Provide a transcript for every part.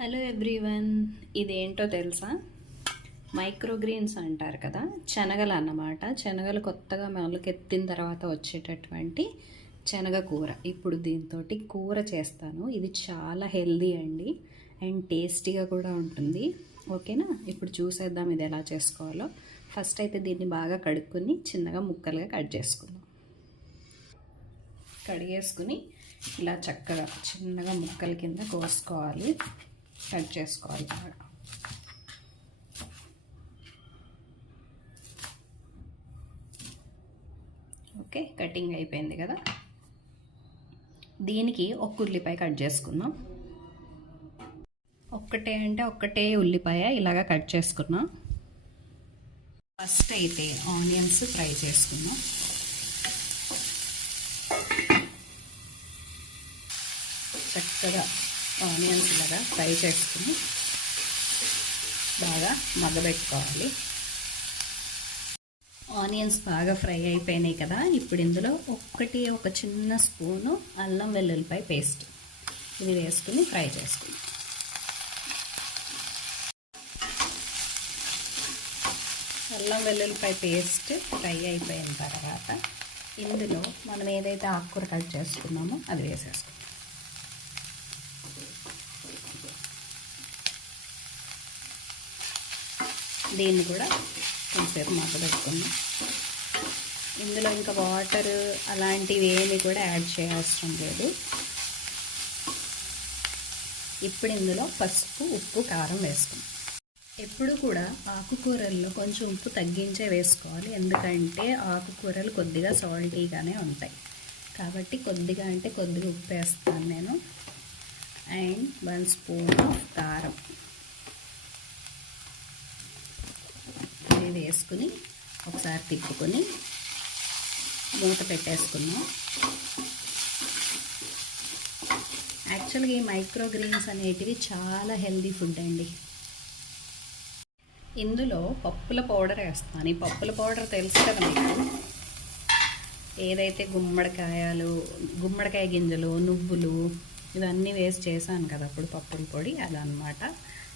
Hello everyone ఇదేంటో తెలుసా? Microgreens అంటారు కదా శనగలు అన్నమాట. శనగలు కొత్తగా మొలకెత్తిన తర్వాత వచ్చేటటువంటి శనగ కూర. ఇప్పుడు దీంతో కూర చేస్తాను. ఇది చాలా హెల్దీ అండి అండ్ టేస్టీగా కూడా ఉంటుంది. ఓకేనా? ఇప్పుడు చూసేద్దాం ఇది ఎలా చేసుకోవాలో. ఫస్ట్ అయితే దీన్ని బాగా కడుక్కొని చిన్నగా ముక్కలుగా కట్ చేసుకుందాం. కడిగేసుకుని ఇలా చక్కగా చిన్నగా ముక్కల కింద కోసుకోవాలి. కట్ చేసుకోవాలి. బాగా ఓకే కటింగ్ అయిపోయింది కదా. దీనికి ఒక ఉల్లిపాయ కట్ చేసుకుందాం. ఒక్కటే అంటే ఒక్కటే ఉల్లిపాయ ఇలాగా కట్ చేసుకున్నాం. ఫస్ట్ అయితే ఆనియన్స్ ఫ్రై చేసుకుందాం. చక్కగా ఆనియన్స్ లాగా ఫ్రై చేసుకుని బాగా మగ్గబెట్టుకోవాలి. ఆనియన్స్ బాగా ఫ్రై అయిపోయినాయి కదా ఇప్పుడు ఇందులో ఒక్కటి ఒక చిన్న స్పూను అల్లం వెల్లుల్లిపాయ పేస్ట్ ఇది వేసుకుని ఫ్రై చేసుకుందాం. అల్లం వెల్లుల్లిపాయ పేస్ట్ ఫ్రై అయిపోయిన తర్వాత ఇందులో మనం ఏదైతే ఆకుకూర కట్ చేసుకున్నామో అది వేసేసుకుందాం. దీన్ని కూడా కొంచెంసేపు మగ్గబెట్టుకుందాం. ఇందులో ఇంకా వాటర్ అలాంటివి ఏమి కూడా యాడ్ చేయాల్సిన లేదు. ఇప్పుడు ఇందులో పసుపు ఉప్పు కారం వేసుకుందాం. ఎప్పుడు కూడా ఆకుకూరల్లో కొంచెం ఉప్పు తగ్గించే వేసుకోవాలి. ఎందుకంటే ఆకుకూరలు కొద్దిగా సాల్టీగానే ఉంటాయి. కాబట్టి కొద్దిగా అంటే కొద్దిగా ఉప్పు వేస్తాను నేను. అండ్ వన్ స్పూన్ ఆఫ్ కారం ఇది వేసుకుని ఒకసారి తిప్పుకొని మూత పెట్టేసుకున్నాం యాక్చువల్గా ఈ మైక్రో గ్రీన్స్ అనేటివి చాలా హెల్దీ ఫుడ్ అండి. ఇందులో పప్పుల పౌడర్ వేస్తాను ఈ పప్పుల పౌడర్ తెలుసు కదా మీకు? ఏదైతే గుమ్మడికాయలు గుమ్మడికాయ గింజలు నువ్వులు ఇవన్నీ వేసి చేశాను కదా అప్పుడు పప్పుల పొడి అదనమాట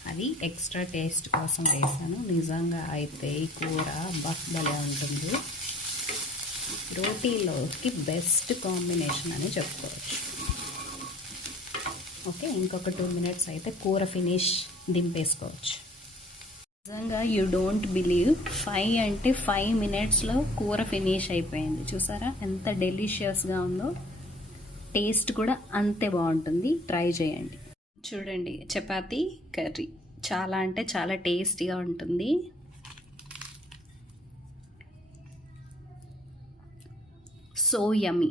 అది ఎక్స్ట్రా టేస్ట్ కోసం వేసాను. నిజంగా అయితే ఈ కూర బలే ఉంటుంది. రోటీలోకి బెస్ట్ కాంబినేషన్ అని చెప్పుకోవచ్చు. ఓకే ఇంకొక టూ మినిట్స్ అయితే కూర ఫినిష్ దింపేసుకోవచ్చు. నిజంగా యూ డోంట్ బిలీవ్ ఫైవ్ అంటే ఫైవ్ మినిట్స్లో కూర ఫినిష్ అయిపోయింది. చూసారా? ఎంత డెలిషియస్గా ఉందో. టేస్ట్ కూడా అంతే బాగుంటుంది. ట్రై చేయండి. చూడండి చపాతి కర్రీ. చాలా అంటే చాలా టేస్టీగా ఉంటుంది. So yummy.